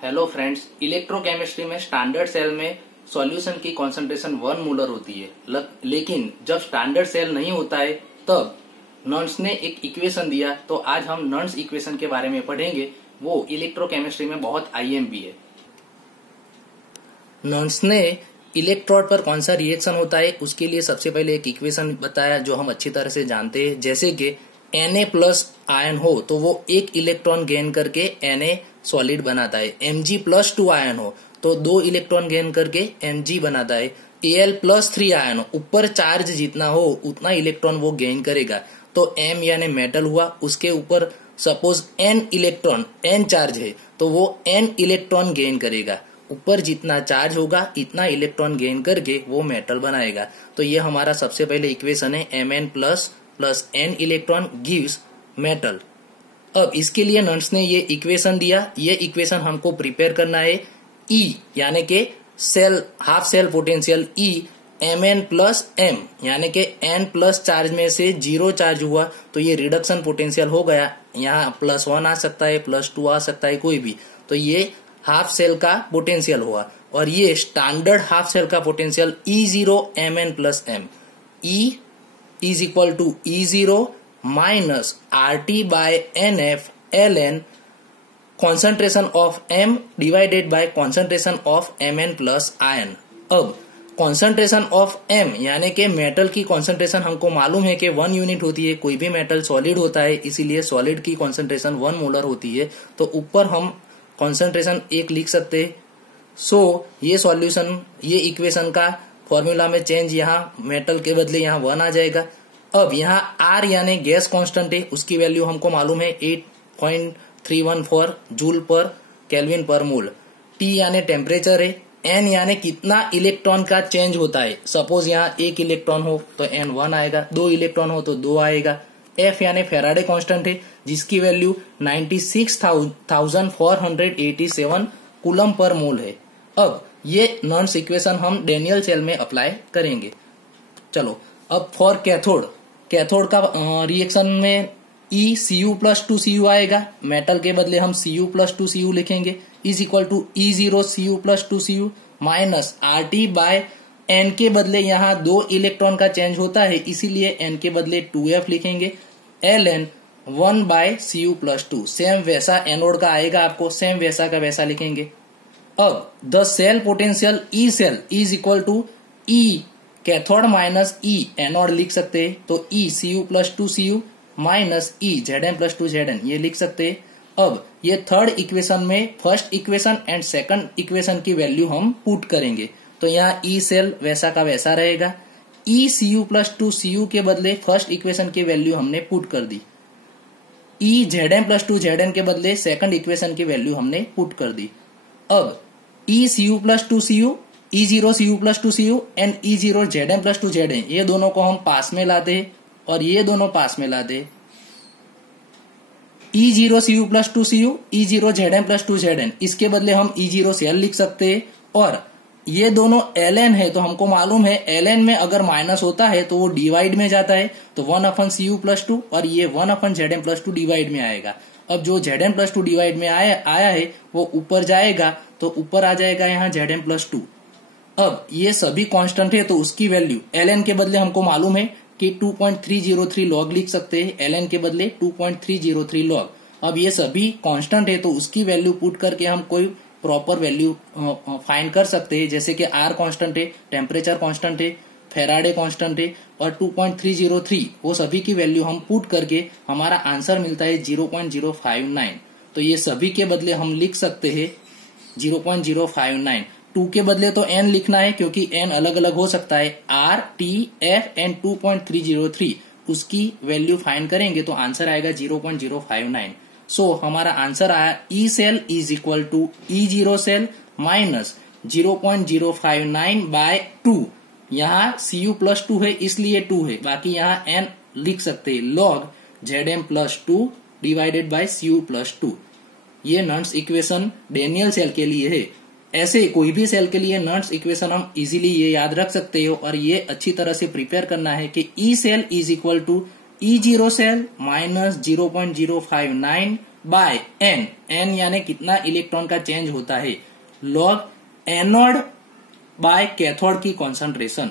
Hello friends, electrochemistry में standard cell में solution की कंसंट्रेशन 1 मोलर होती है, लेकिन जब स्टैंडर्ड सेल नहीं होता है तब नर्न्स ने एक इक्वेशन दिया। तो आज हम नर्न्स इक्वेशन के बारे में पढ़ेंगे। वो इलेक्ट्रोकेमिस्ट्री में बहुत आईएमपी है। नर्न्स ने इलेक्ट्रोड पर कौन सा रिएक्शन होता है उसके लिए सबसे पहले एक इक्वेशन बताया जो हम अच्छी तरह से जानते हैं। जैसे कि Na प्लस आयन हो तो वो एक इलेक्ट्रॉन गेन करके Na सॉलिड बनाता है। Mg प्लस 2 आयन हो तो 2 इलेक्ट्रॉन गेन करके Mg बनाता है। Al प्लस 3 आयन हो, ऊपर चार्ज जितना हो उतना इलेक्ट्रॉन वो गेन करेगा। तो M यानी मेटल हुआ, उसके ऊपर suppose N electron N charge है तो वो N इलेक्ट्रॉन गेन करेगा। ऊपर जितना चार्ज होगा इतना इलेक्ट्रॉन गेन करके वो मेटल बनाएगा। तो ये हमारा सबसे पहले इक्वेशन है, Mn plus N electron gives metal. अब इसके लिए नर्न्स ने ये इक्वेशन दिया। ये इक्वेशन हमको प्रिपेयर करना है E यानी के cell half cell potential E Mn plus M यानी के N प्लस चार्ज में से 0 चार्ज हुआ तो ये रिडक्शन पोटेंशियल हो गया। यहाँ +1 आ सकता है, +2 आ सकता है, कोई भी। तो ये हाफ सेल का पोटेंशियल हुआ और ये स्टैंडर्ड हाफ सेल का potential E0 Mn plus M। E is equal to E0 minus RT by NF ln concentration of M divided by concentration of Mn plus ion। अब concentration of M यानी के metal की concentration हमको मालूम है कि 1 unit होती है। कोई भी मेटल सॉलिड होता है, इसीलिए सॉलिड की concentration 1 मोलर होती है। तो ऊपर हम concentration 1 लिख सकते हैं। ये सॉल्यूशन, ये इक्वेशन का फॉर्मूला में चेंज, यहाँ मेटल के बदले यहाँ 1 आ जाएगा। अब यहाँ R यानी गैस कांस्टेंट है, उसकी वैल्यू हमको मालूम है 8.314 जूल पर केल्विन पर मोल। T यानी टेम्परेचर है। N यानी कितना इलेक्ट्रॉन का चेंज होता है। सपोज यहाँ 1 इलेक्ट्रॉन हो तो N 1 आएगा, 2 इलेक्ट्रॉन हो तो 2 आएगा। F यानी फेराडे कांस्टेंट है जिसकी वैल्यू 96,487 कूलम पर मोल है। अब ये नर्न्स इक्वेशन हम डेनियल सेल में अप्लाई करेंगे। चलो अब फॉर कैथोड का रिएक्शन में ECu प्लस 2Cu आएगा। मेटल के बदले हम Cu प्लस 2Cu लिखेंगे। Is equal to E0 Cu plus 2Cu minus RT by N के बदले यहाँ 2 इलेक्ट्रॉन का चेंज होता है, इसीलिए N के बदले 2F लिखेंगे। ln 1 by Cu plus 2 same वैसा एनोड का आएगा, आपको सेम वैसा का वैसा लिखेंगे। अब the cell potential E cell is equal to E cathode minus E anode लिख सकते हैं। तो E Cu plus 2Cu minus E Zn plus 2Zn ये लिख सकते हैं। अब ये थर्ड इक्वेशन में first equation and second equation की वैल्यू हम पुट करेंगे। तो यहाँ E सेल वैसा का वैसा रहेगा। E Cu प्लस 2Cu के बदले फर्स्ट इक्वेशन की वैल्यू हमने पुट कर दी। E Zn प्लस 2Zn के बदले सेकंड इक्वेशन की वैल्यू हमने पुट कर दी। अब E Cu plus 2Cu, E0 Cu plus 2Cu and E0 Zn plus 2Zn ये दोनों को हम पास में लाते हैं और ये दोनों पास में लाते हैं। E0 Cu plus 2Cu, E0 Zn plus 2Zn इसके बदले हम E0 सेल लिख सकते हैं। और ये दोनों ln है तो हमको मालूम है ln में अगर माइनस होता है तो वो डिवाइड में जाता है। तो 1/Cu प्लस 2 और ये 1/Zn प्लस 2 डिवाइड में आएगा। अब जो Zn प्लस 2 डिवाइड में आया है वो ऊपर जाएगा तो ऊपर आ जाएगा यहाँ Zn प्लस 2। अब ये सभी कांस्टेंट है तो उसकी वैल्यू ln के बदले हमको मालूम है कि 2.303 लॉग लिख सकते हैं। ln के बदले 2.303 लॉग। अब ये सभी कांस्टेंट है तो उसकी वैल्यू पुट करके हम कोई प्रॉपर वैल्यू फाइंड कर सकते हैं। जैसे कि R कांस्टेंट है, टेम्परेचर कांस्टेंट है, फेराडे कांस्टेंट है और 2.303 वो सभी की वैल्यू हम पुट करके हमारा आंसर मिलता है 0.059। तो ये सभी के बदले हम लिख सकते हैं 0.059। 2 के बदले तो N लिखना है क्योंकि N अलग अलग हो सकता है। R, T, F एंड 2.303 उसकी वैल्यू फाइंड करेंगे तो आंसर आएगा 0.059। हमारा आंसर आया E cell is equal to E0 cell minus 0.059 by 2। यहाँ Cu प्लस 2 है इसलिए 2 है, बाकी यहाँ N लिख सकते हैं log Zn plus 2 divided by Cu plus 2। ये नर्न्स इक्वेशन डेनियल सेल के लिए है। ऐसे कोई भी सेल के लिए नर्न्स इक्वेशन हम इजीली ये याद रख सकते हो और ये अच्छी तरह से प्रिपेयर करना है कि E cell is equal to E0 cell minus 0.059 by N यानी कितना इलेक्ट्रॉन का चेंज होता है, लॉग एनोड बाय कैथोड की कॉन्सेंट्रेशन।